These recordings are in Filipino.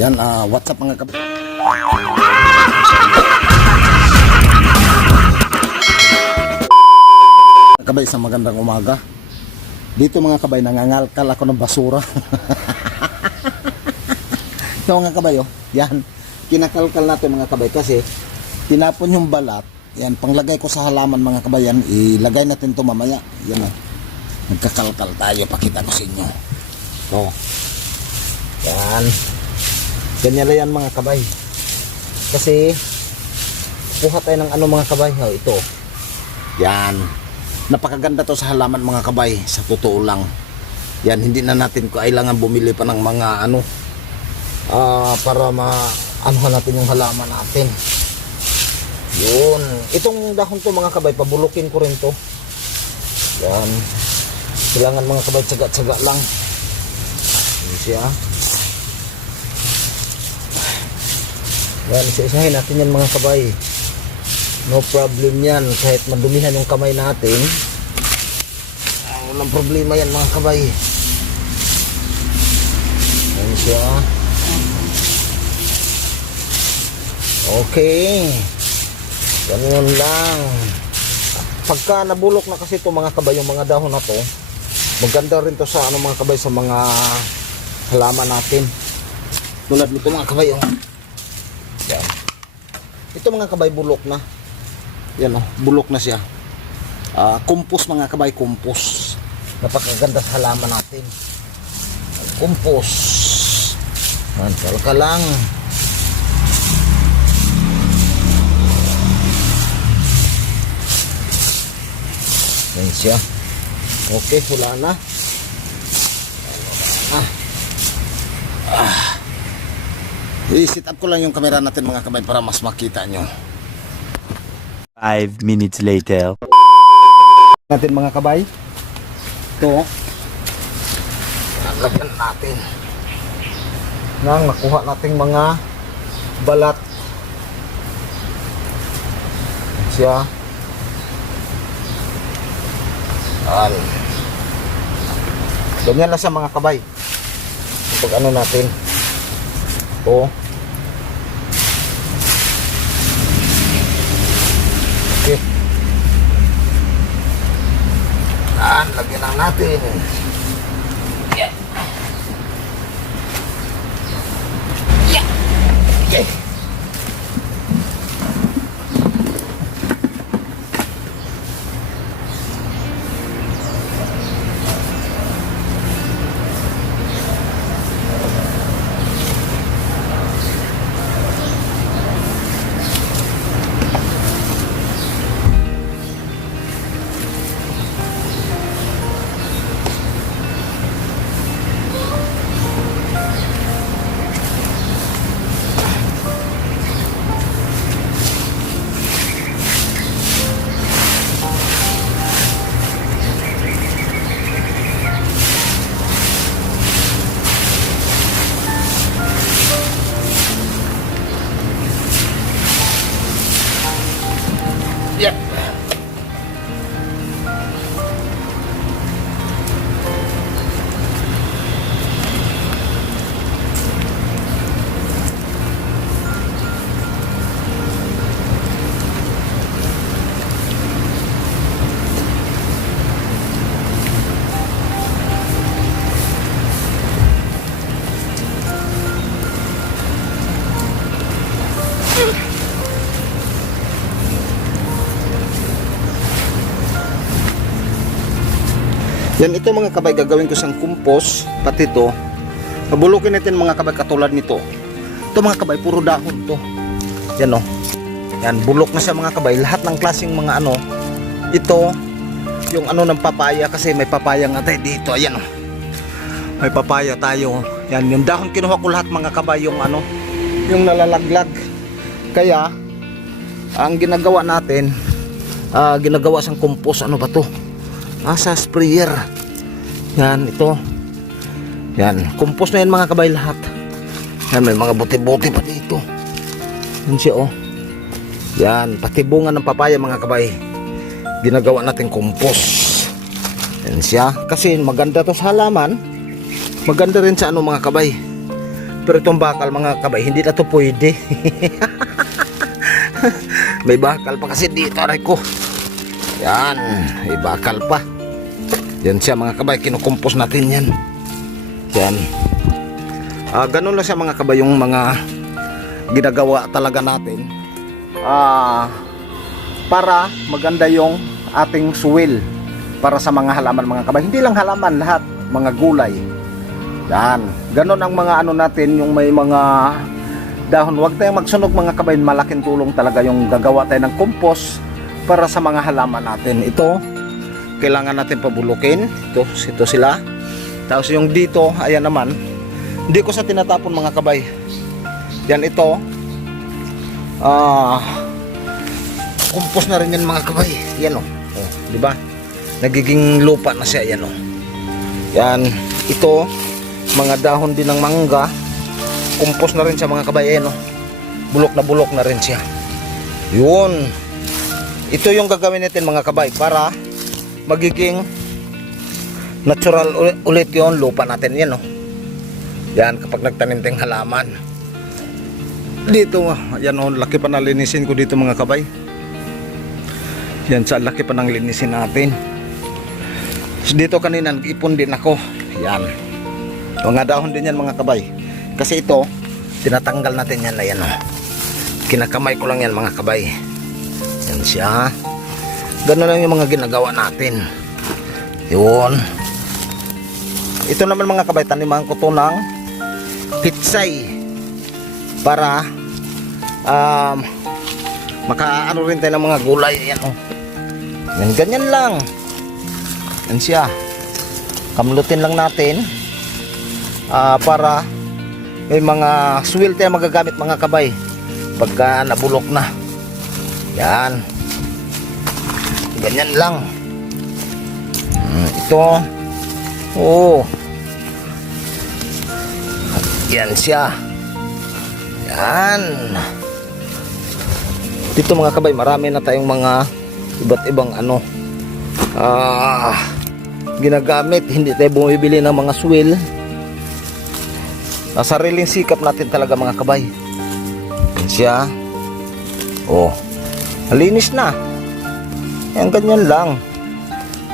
Yan, what's up mga kabay? Kabay, isang magandang umaga. Dito mga kabay, nangangalkal ako ng basura. Ito mga kabay, oh. Yan, kinakalkal natin mga kabay kasi tinapon yung balat. Yan, panglagay ko sa halaman mga kabay. Yan, ilagay natin to mamaya. Yan, oh. Nagkakalkal tayo, pakita ko sa inyo. Ito. Yan. Ganyan lang yan mga kabay. Kasi kuha tayo ng ano mga kabay. Oh, ito. Yan. Napakaganda to sa halaman mga kabay. Sa totoo lang. Yan, hindi na natin kailangan bumili pa ng mga ano para ma-anuhan natin yung halaman natin. Yun. Itong dahon to mga kabay, pabulukin ko rin to. Yan. Kailangan mga kabay, tsaga-tsaga lang. Yan siya. Yan, isa-isahin natin yan mga kabay. No problem yan. Kahit madumihan yung kamay natin, walang problema yan mga kabay. Yan siya. Okay. Ganyan lang. Pagka nabulok na kasi ito mga kabay, yung mga dahon na to, maganda rin to sa ano mga kabay, sa mga halaman natin. Tulad nito mga kabay, oh. Yan. Ito mga kabay, bulok na. Yan, oh, bulok na siya. Compost mga kabay, compost. Napakaganda sa halaman natin. Compost. Mantal ka lang. Yan siya. Okay, wala na. I-sit up ko lang yung camera natin mga kabay para mas makita nyo. 5 minutes later. Natin mga kabay. Ito. Lagyan natin nang makuha nating mga balat. Siya. Yan. Ganyan lang sa mga kabay. Pag ano natin. Ito. Okay. Lagyan lang natin. Yeah. Yeah. Okay. Yep. Yan, ito mga kabay, gagawin ko siyang compost. Pati ito pabulukin natin mga kabay katulad nito. Ito mga kabay, puro dahon to. Yan, oh. Yan, bulok na siya mga kabay. Lahat ng klaseng mga ano. Ito yung ano ng papaya, kasi may papaya nga tayo dito. Ayan, oh. May papaya tayo. Yan, yung dahon kinuha ko lahat mga kabay, yung ano, yung nalalaglag. Kaya ang ginagawa natin, ginagawa siyang compost. Ano ba to? Sa sprayer. Yan, ito. Yan, compost na yan mga kabay lahat. Yan, may mga buti-buti pa dito. Yan siya, oh. Yan, pati bunga ng papaya mga kabay, ginagawa natin compost. Yan siya. Kasi maganda to sa halaman. Maganda rin sa ano mga kabay, Pero itong bakal mga kabay, hindi na to pwede. May bakal pa kasi dito, aray ko. Yan, may bakal pa. Yan siya mga kabay, kinukumpos natin yan. Yan. Ganun lang siya mga kabay, yung mga ginagawa talaga natin. Para maganda yung ating soil para sa mga halaman mga kabay. Hindi lang halaman, lahat, mga gulay. Yan. Ganun ang mga ano natin, yung may mga dahon. Huwag tayong magsunog mga kabay. Malaking tulong talaga yung gagawa tayo ng compost para sa mga halaman natin. Ito, kailangan natin pabulukin. Ito sila. Tapos yung dito, ayan naman. Hindi ko sa tinatapon mga kabay. Yan ito. Compost na rin yan mga kabay. Yan o. Di ba? Nagiging lupa na siya. Yan o. Yan. Ito, mga dahon din ng mangga. Compost na rin siya mga kabay. Yan o. Bulok na rin siya. Yun. Ito yung gagawin natin mga kabay para magiging natural ulit yung lupa natin. Yan o. Yan kapag nagtanim tayong halaman. Dito, yan o. Laki pa na linisin ko dito mga kabay. Yan sa laki pa ng linisin natin. So, dito kanina nag-ipon din ako. Yan. Mga dahon din yan mga kabay. Kasi ito, tinatanggal natin yan na yan o. Kinakamay ko lang yan mga kabay. Yan siya. Ganun lang yung mga ginagawa natin. Yun. Ito naman mga kabay, taniman ko to ng pitsay. Para makaano rin tayo ng mga gulay. Yan o. Yan, ganyan lang. Yan siya. Kamlutin lang natin. Para may mga soil tayo magagamit mga kabay. Pagka nabulok na. Yan. Ganyan lang. Ito. Oo. Yan siya. Yan. Dito mga kabay, marami na tayong mga iba't ibang ano ginagamit. Hindi tayo bumibili ng mga soil. Sariling sikap natin talaga mga kabay. Yan siya. Oh. Malinis na. Yan, ganyan lang.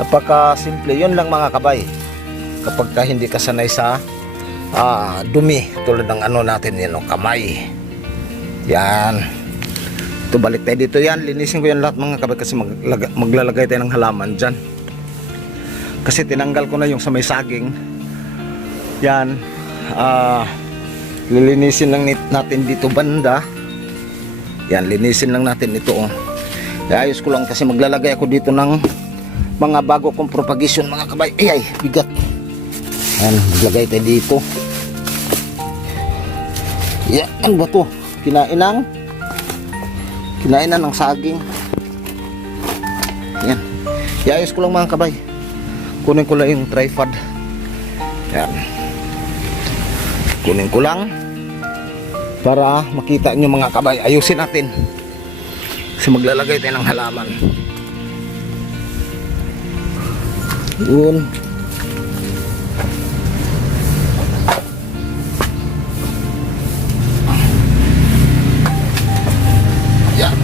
Napaka-simple. Yun lang mga kabay. Kapag ka hindi ka sanay sa dumi. Tulad ng ano natin yan, kamay. Yan. Ito, balik tayo dito. Yan, linisin ko yan lahat mga kabay. Kasi maglalagay tayo ng halaman dyan. Kasi tinanggal ko na yung sa may saging. Yan. Lilinisin lang natin dito banda. Yan, linisin lang natin ito. Ayos ko lang kasi maglalagay ako dito ng mga bago kong propagation mga kabay. Ay, bigat. Yan, maglagay tayo dito. Yan, ano ba to? Kinainan ng saging. Yan. Ayos ko lang mga kabay. Kunin ko lang yung tripod. Yan. Kunin ko lang para makita nyo mga kabay. Ayusin natin. Kasi maglalagay tayo ng halaman. Yun. Yan.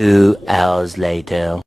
2 hours later.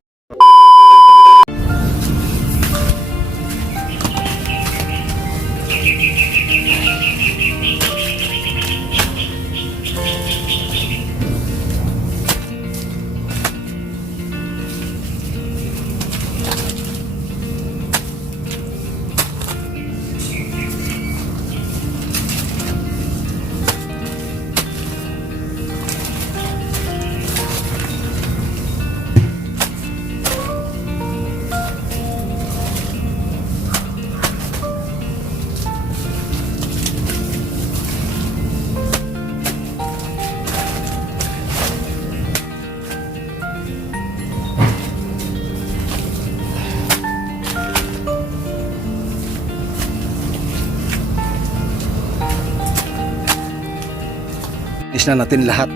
Is na natin lahat.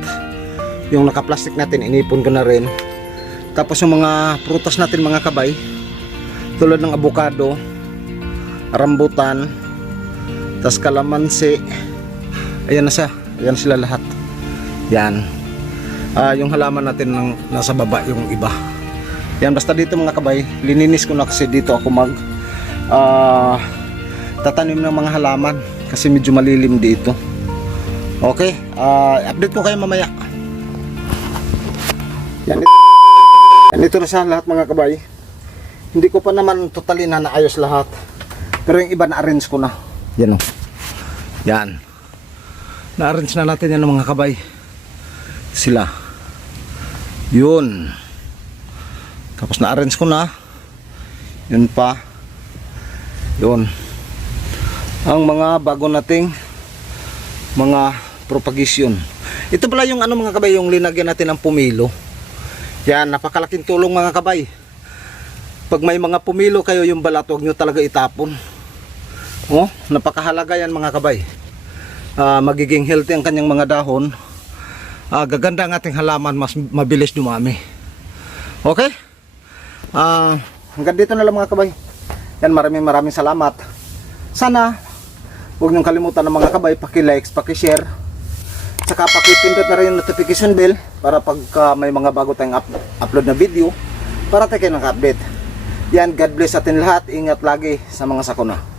Yung naka-plastic natin, inipon ko na rin. Tapos yung mga prutas natin mga kabay, tulad ng avocado, rambutan, tas kalamansi, ayan na siya. Ayan sila lahat. Yan. Yung halaman natin ng nasa baba, yung iba. Yan, basta dito mga kabay, lininis ko na kasi dito ako mag tatanim ng mga halaman kasi medyo malilim dito. Okay, update ko kayo mamaya. Yan, ito na siya lahat mga kabay. Hindi ko pa naman totally na naayos lahat, pero yung iba na-arrange ko na. Yan o. Yan. Na-arrange na natin yan mga kabay. Sila. Yun. Tapos na-arrange ko na. Yun pa. Yun. Ang mga bago nating mga propagation. Ito pala yung mga kabay, yung linagyan natin ng pumilo. Yan, napakalaking tulong mga kabay. Pag may mga pumilo kayo, yung balat, huwag nyo talaga itapon. Oh, napakahalaga yan mga kabay. Magiging healthy ang kanyang mga dahon. Gaganda ang ating halaman, mas mabilis dumami. Okay? Hanggang dito na lang mga kabay. Yan, maraming salamat. Sana huwag niyong kalimutan ng mga kabay, paki-likes, paki-share. Saka paki-pindot na rin yung notification bell para pagka may mga bago tayong upload na video, para tayo kayo ng update. Yan, God bless atin lahat. Ingat lagi sa mga sakuna.